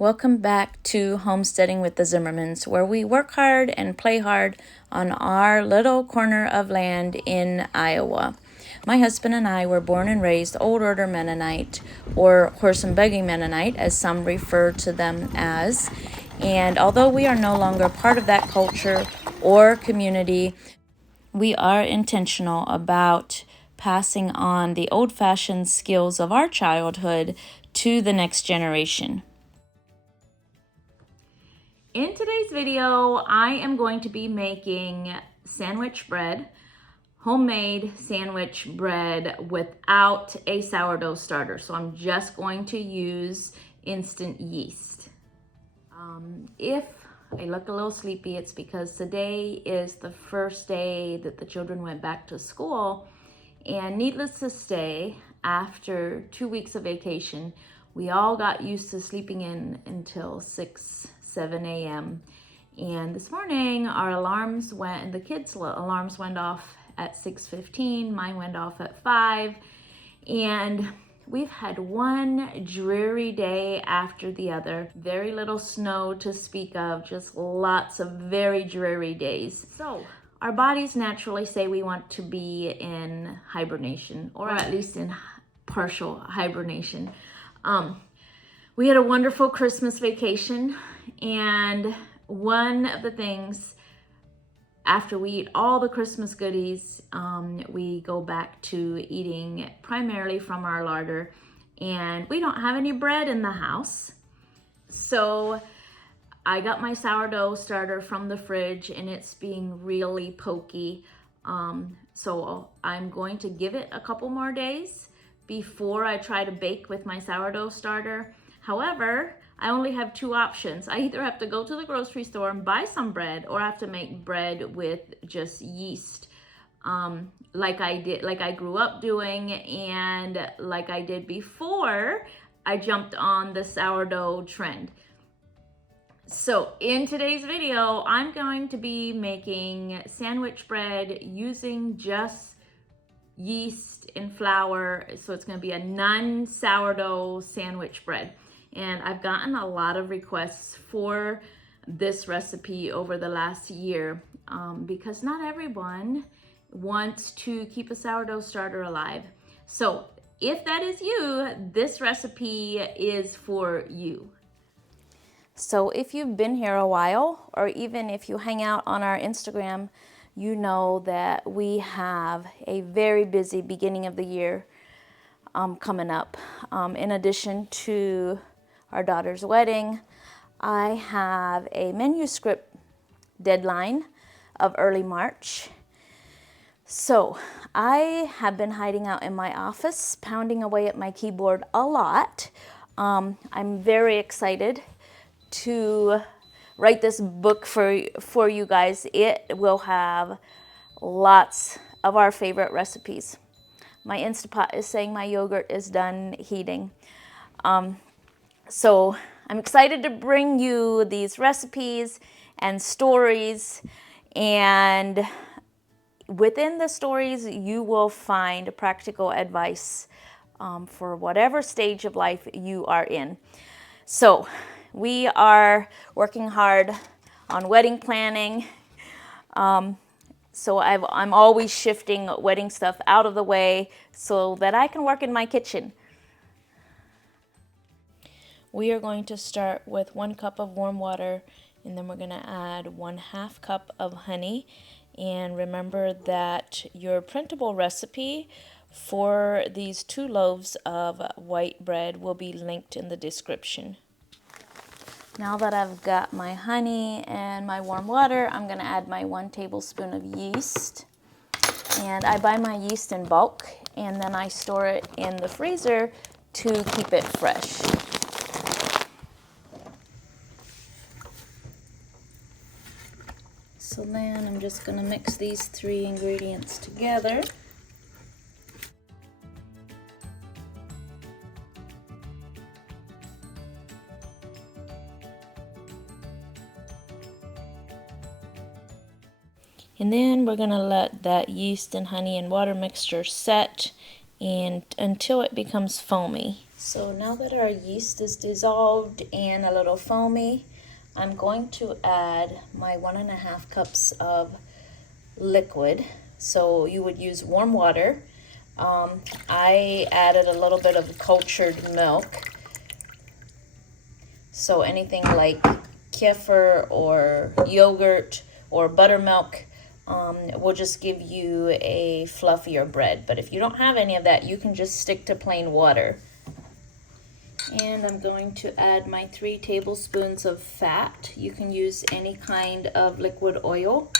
Welcome back to Homesteading with the Zimmermans, where we work hard and play hard on our little corner of land in Iowa. My husband and I were born and raised Old Order Mennonite, or horse and buggy Mennonite, as some refer to them as. And although we are no longer part of that culture or community, we are intentional about passing on the old-fashioned skills of our childhood to the next generation. In today's video, I am going to be making sandwich bread, homemade sandwich bread without a sourdough starter. So I'm just going to use instant yeast. If I look a little sleepy, it's because today is the first day that the children went back to school. And needless to say, after 2 weeks of vacation, we all got used to sleeping in until 7 a.m. And this morning our alarms went, the kids' alarms went off at 6:15, mine went off at 5, and we've had one dreary day after the other. Very little snow to speak of, just lots of very dreary days. So our bodies naturally say we want to be in hibernation, or at least in partial hibernation. We had a wonderful Christmas vacation, and one of the things, after we eat all the Christmas goodies, we go back to eating primarily from our larder, and we don't have any bread in the house. So I got my sourdough starter from the fridge, and it's being really pokey. So I'm going to give it a couple more days before I try to bake with my sourdough starter. However, I only have two options. I either have to go to the grocery store and buy some bread, or I have to make bread with just yeast, like I grew up doing, and like I did before I jumped on the sourdough trend. So in today's video, I'm going to be making sandwich bread using just yeast and flour. So it's going to be a non-sourdough sandwich bread. And I've gotten a lot of requests for this recipe over the last year because not everyone wants to keep a sourdough starter alive. So if that is you, this recipe is for you. So if you've been here a while, or even if you hang out on our Instagram, you know that we have a very busy beginning of the year coming up. In addition to our daughter's wedding, I have a manuscript deadline of early March. So I have been hiding out in my office, pounding away at my keyboard a lot. I'm very excited to write this book for you guys. It will have lots of our favorite recipes. My Instapot is saying my yogurt is done heating. So I'm excited to bring you these recipes and stories, and within the stories you will find practical advice for whatever stage of life you are in. So we are working hard on wedding planning. So I'm always shifting wedding stuff out of the way so that I can work in my kitchen. We are going to start with 1 cup of warm water, and then we're going to add 1/2 cup of honey. And remember that your printable recipe for these 2 loaves of white bread will be linked in the description. Now that I've got my honey and my warm water, I'm going to add my 1 tablespoon of yeast. And I buy my yeast in bulk, and then I store it in the freezer to keep it fresh. So then I'm just going to mix these 3 ingredients together. And then we're going to let that yeast and honey and water mixture set and until it becomes foamy. So now that our yeast is dissolved and a little foamy, I'm going to add my 1.5 cups of liquid. So you would use warm water. I added a little bit of cultured milk. So anything like kefir or yogurt or buttermilk will just give you a fluffier bread. But if you don't have any of that, you can just stick to plain water. And I'm going to add my 3 tablespoons of fat. You can use any kind of liquid oil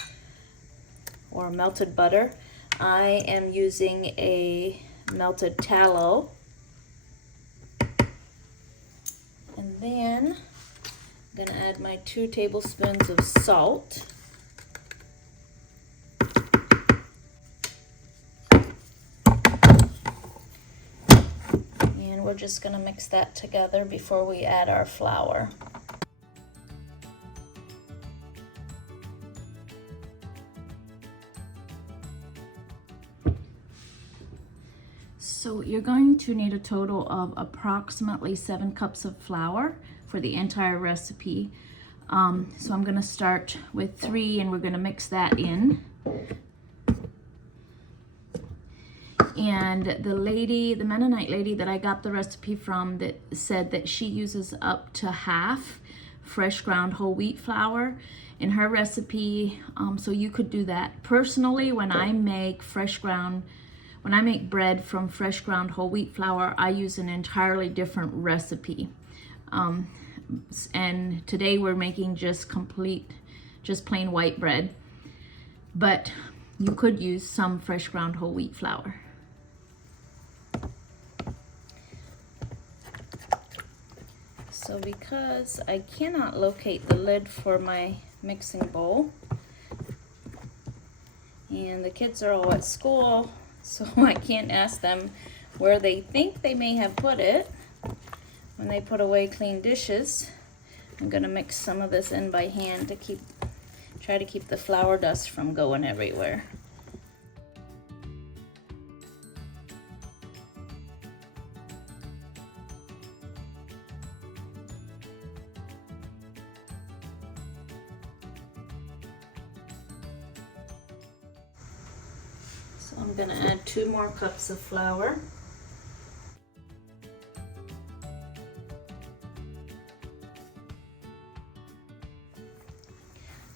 or melted butter. I am using a melted tallow. And then I'm going to add my 2 tablespoons of salt. And we're just going to mix that together before we add our flour. So you're going to need a total of approximately 7 cups of flour for the entire recipe. So I'm going to start with 3 and we're going to mix that in. And the Mennonite lady that I got the recipe from that said that she uses up to half fresh ground whole wheat flour in her recipe. So you could do that. Personally, when I make bread from fresh ground whole wheat flour, I use an entirely different recipe. And today we're making just plain white bread. But you could use some fresh ground whole wheat flour. So because I cannot locate the lid for my mixing bowl, and the kids are all at school, so I can't ask them where they think they may have put it when they put away clean dishes, I'm gonna mix some of this in by hand to try to keep the flour dust from going everywhere. So I'm going to add 2 more cups of flour.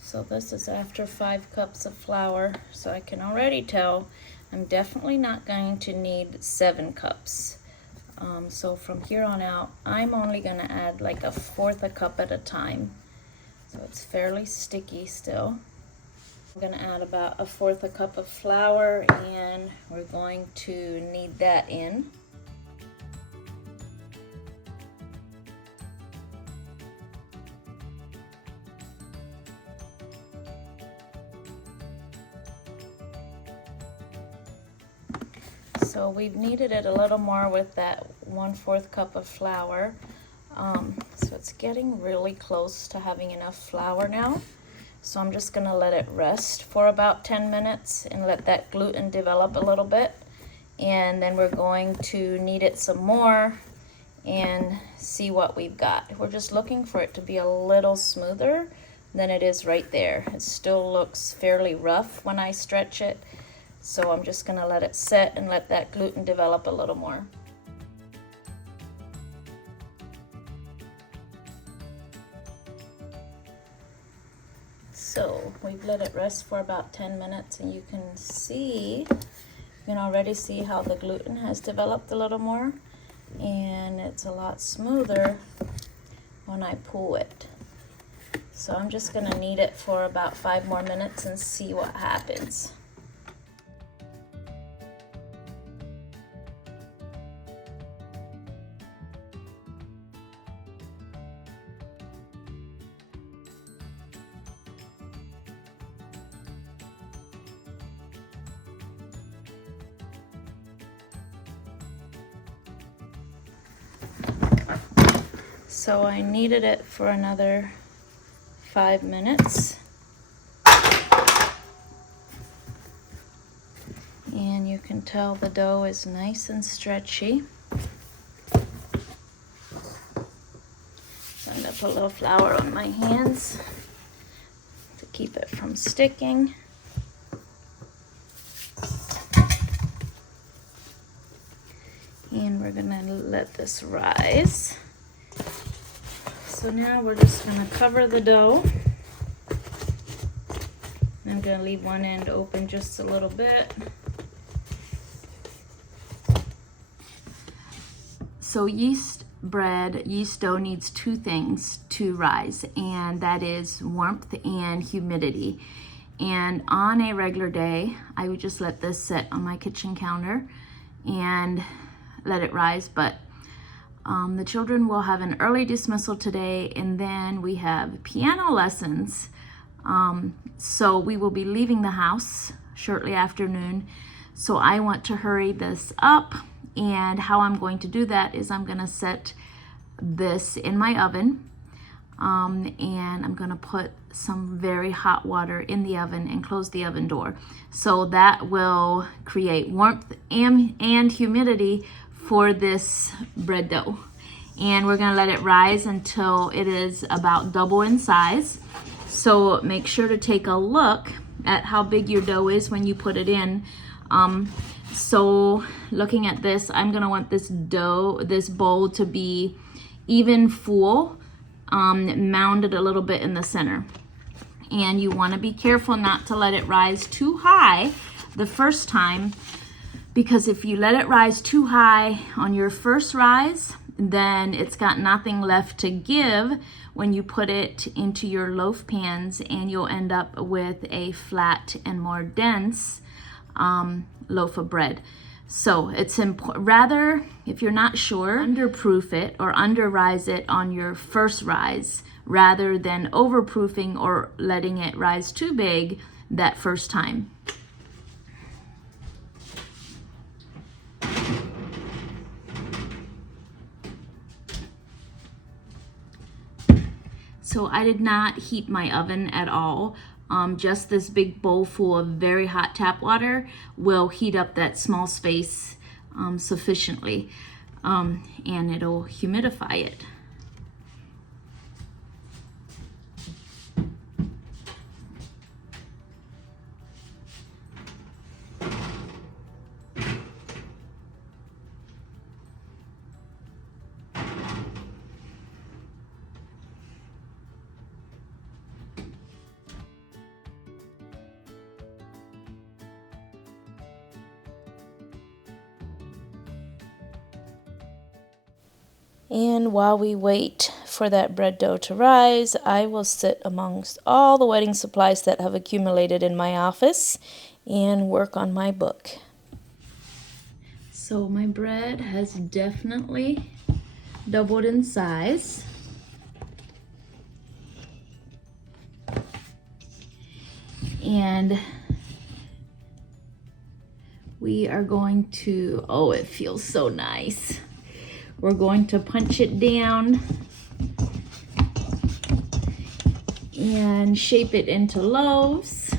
So this is after 5 cups of flour, so I can already tell I'm definitely not going to need 7 cups. So from here on out, I'm only going to add like 1/4 a cup at a time. So it's fairly sticky still. I'm going to add about 1/4 a cup of flour, and we're going to knead that in. So we've kneaded it a little more with that 1/4 cup of flour. So it's getting really close to having enough flour now. So I'm just going to let it rest for about 10 minutes and let that gluten develop a little bit. And then we're going to knead it some more and see what we've got. We're just looking for it to be a little smoother than it is right there. It still looks fairly rough when I stretch it. So I'm just going to let it set and let that gluten develop a little more. So we've let it rest for about 10 minutes, and you can already see how the gluten has developed a little more, and it's a lot smoother when I pull it. So I'm just going to knead it for about 5 more minutes and see what happens. So I kneaded it for another 5 minutes. And you can tell the dough is nice and stretchy. put a little flour on my hands to keep it from sticking. And we're gonna let this rise. So now we're just gonna cover the dough. I'm gonna leave one end open just a little bit. So yeast dough needs two things to rise, and that is warmth and humidity. And on a regular day, I would just let this sit on my kitchen counter and let it rise, but the children will have an early dismissal today, and then we have piano lessons. So we will be leaving the house shortly after noon. So I want to hurry this up, and how I'm going to do that is I'm gonna set this in my oven, and I'm gonna put some very hot water in the oven and close the oven door. So that will create warmth and humidity for this bread dough. And we're gonna let it rise until it is about double in size. So make sure to take a look at how big your dough is when you put it in. So looking at this, I'm gonna want this bowl to be even full, mounded a little bit in the center. And you wanna be careful not to let it rise too high the first time, because if you let it rise too high on your first rise, then it's got nothing left to give when you put it into your loaf pans, and you'll end up with a flat and more dense loaf of bread. So it's important, rather, if you're not sure, underproof it or under rise it on your first rise, rather than overproofing or letting it rise too big that first time. So I did not heat my oven at all. Just this big bowl full of very hot tap water will heat up that small space sufficiently, and it'll humidify it. And while we wait for that bread dough to rise, I will sit amongst all the wedding supplies that have accumulated in my office and work on my book. So my bread has definitely doubled in size. And we are going to, oh, it feels so nice. We're going to punch it down and shape it into loaves.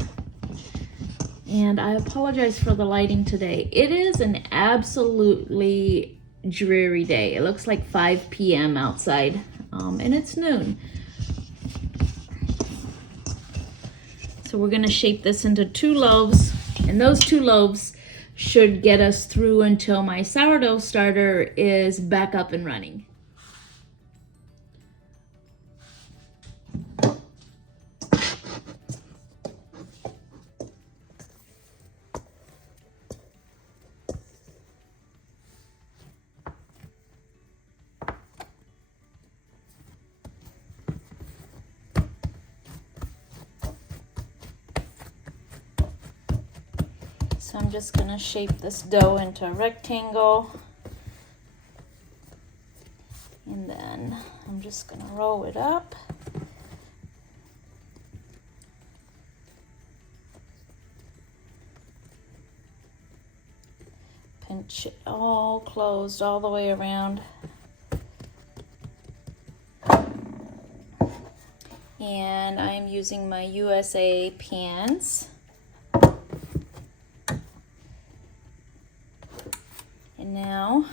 And I apologize for the lighting today. It is an absolutely dreary day. It looks like 5 p.m. outside, and it's noon. So we're gonna shape this into 2 loaves, and those 2 loaves should get us through until my sourdough starter is back up and running. So I'm just gonna shape this dough into a rectangle, and then I'm just gonna roll it up. Pinch it all closed all the way around. And I'm using my USA pans. And now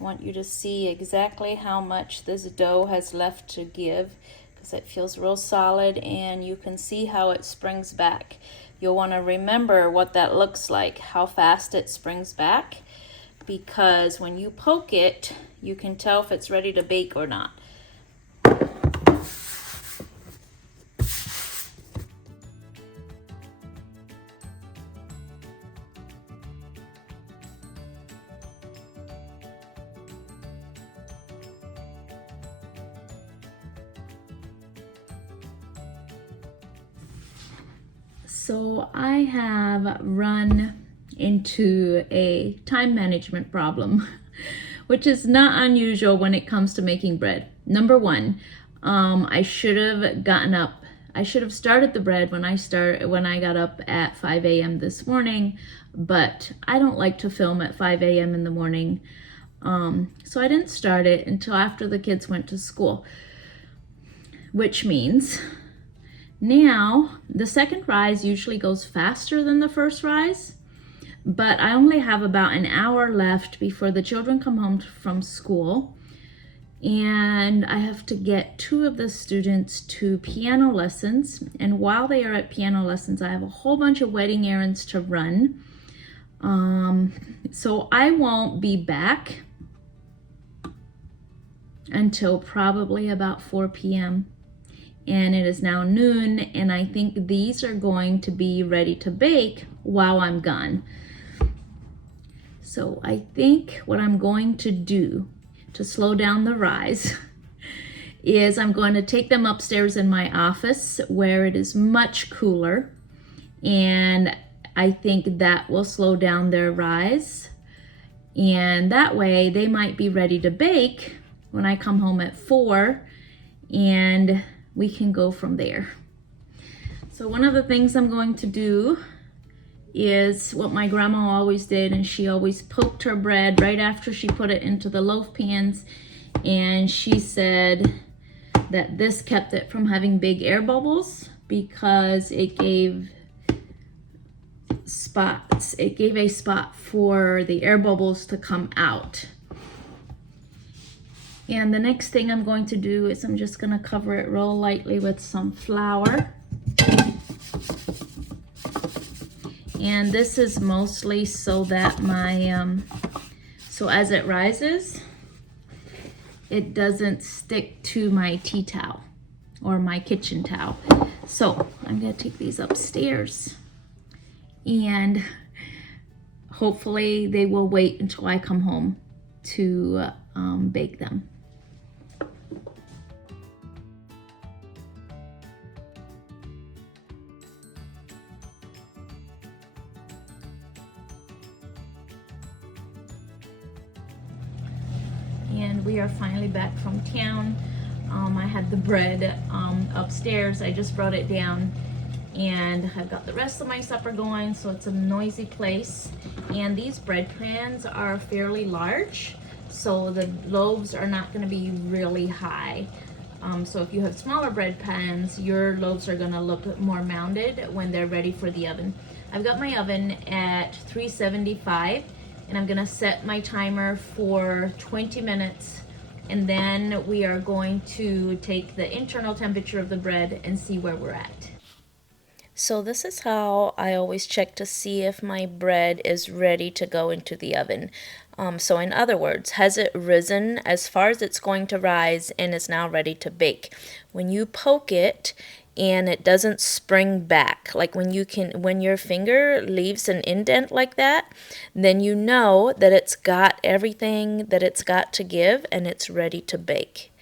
I want you to see exactly how much this dough has left to give, because it feels real solid, and you can see how it springs back. You'll want to remember what that looks like, how fast it springs back, because when you poke it, you can tell if it's ready to bake or not. So I have run into a time management problem, which is not unusual when it comes to making bread. Number one, I should have started the bread when I got up at 5 a.m. this morning, but I don't like to film at 5 a.m. in the morning. So I didn't start it until after the kids went to school, which means now the second rise usually goes faster than the first rise, but I only have about an hour left before the children come home from school, and I have to get 2 of the students to piano lessons. And while they are at piano lessons, I have a whole bunch of wedding errands to run. So I won't be back until probably about 4 p.m. And it is now noon, and I think these are going to be ready to bake while I'm gone. So I think what I'm going to do to slow down the rise is I'm going to take them upstairs in my office where it is much cooler, and I think that will slow down their rise, and that way they might be ready to bake when I come home at 4, and we can go from there. So one of the things I'm going to do is what my grandma always did, and she always poked her bread right after she put it into the loaf pans, and she said that this kept it from having big air bubbles because it gave spots. It gave a spot for the air bubbles to come out. And the next thing I'm going to do is I'm just going to cover it real lightly with some flour. And this is mostly so that so as it rises, it doesn't stick to my tea towel or my kitchen towel. So I'm going to take these upstairs, and hopefully they will wait until I come home to bake them. And we are finally back from town. I had the bread upstairs. I just brought it down, and I've got the rest of my supper going, so it's a noisy place. And these bread pans are fairly large, so the loaves are not going to be really high. So if you have smaller bread pans, your loaves are going to look more mounded when they're ready for the oven. I've got my oven at 375, and I'm going to set my timer for 20 minutes, and then we are going to take the internal temperature of the bread and see where we're at. So this is how I always check to see if my bread is ready to go into the oven. So in other words, has it risen as far as it's going to rise and is now ready to bake? When you poke it and it doesn't spring back, like when your finger leaves an indent like that, then you know that it's got everything that it's got to give and it's ready to bake.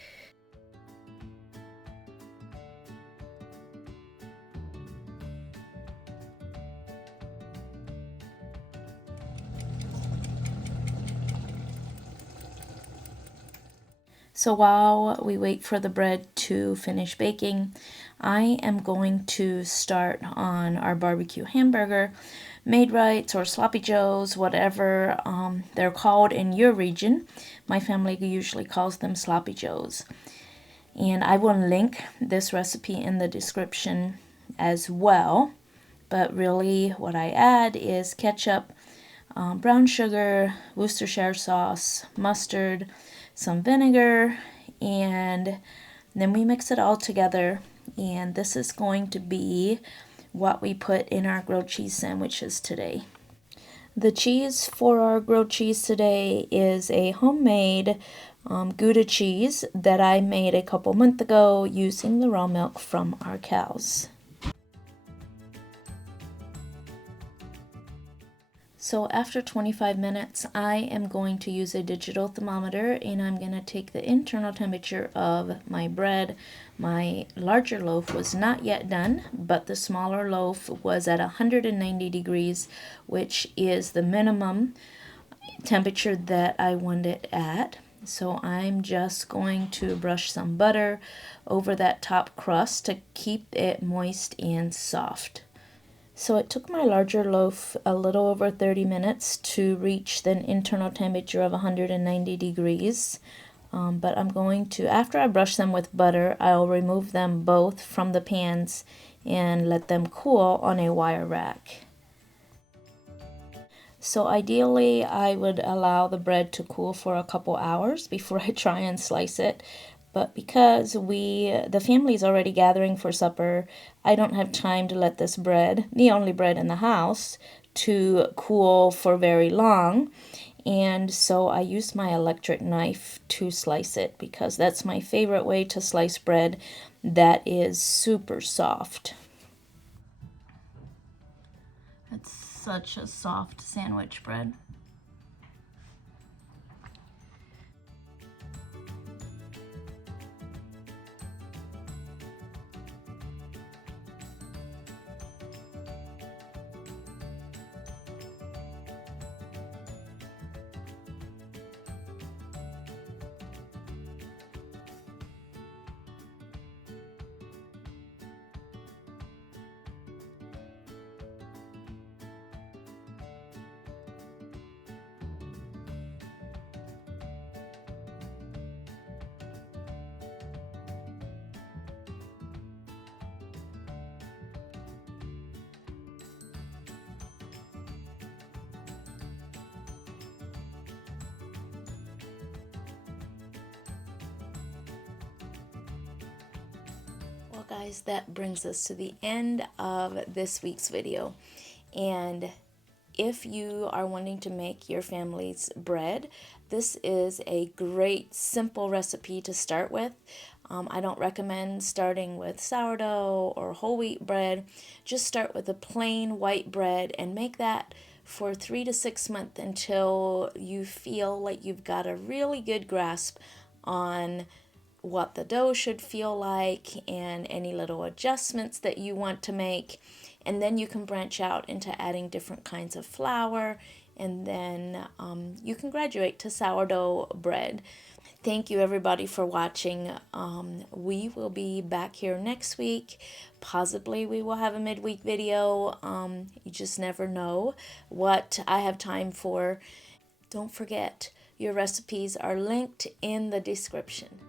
So while we wait for the bread to finish baking, I am going to start on our barbecue hamburger, Maid-Rites or Sloppy Joes, whatever they're called in your region. My family usually calls them Sloppy Joes. And I will link this recipe in the description as well. But really what I add is ketchup, brown sugar, Worcestershire sauce, mustard, some vinegar, and then we mix it all together. And this is going to be what we put in our grilled cheese sandwiches today. The cheese for our grilled cheese today is a homemade Gouda cheese that I made a couple months ago using the raw milk from our cows. So after 25 minutes, I am going to use a digital thermometer and I'm going to take the internal temperature of my bread. My larger loaf was not yet done, but the smaller loaf was at 190 degrees, which is the minimum temperature that I want it at. So I'm just going to brush some butter over that top crust to keep it moist and soft. So it took my larger loaf a little over 30 minutes to reach the internal temperature of 190 degrees. But I'm going to, after I brush them with butter, I'll remove them both from the pans and let them cool on a wire rack. So ideally, I would allow the bread to cool for a couple hours before I try and slice it. But because the family is already gathering for supper, I don't have time to let this bread, the only bread in the house, to cool for very long. And so I use my electric knife to slice it because that's my favorite way to slice bread that is super soft. It's such a soft sandwich bread. Well guys, that brings us to the end of this week's video. And if you are wanting to make your family's bread, this is a great simple recipe to start with. I don't recommend starting with sourdough or whole wheat bread. Just start with a plain white bread and make that for 3 to 6 months until you feel like you've got a really good grasp on what the dough should feel like and any little adjustments that you want to make. And then you can branch out into adding different kinds of flour, and then you can graduate to sourdough bread. Thank you everybody for watching. We will be back here next week. Possibly we will have a midweek video. You just never know what I have time for. Don't forget, your recipes are linked in the description.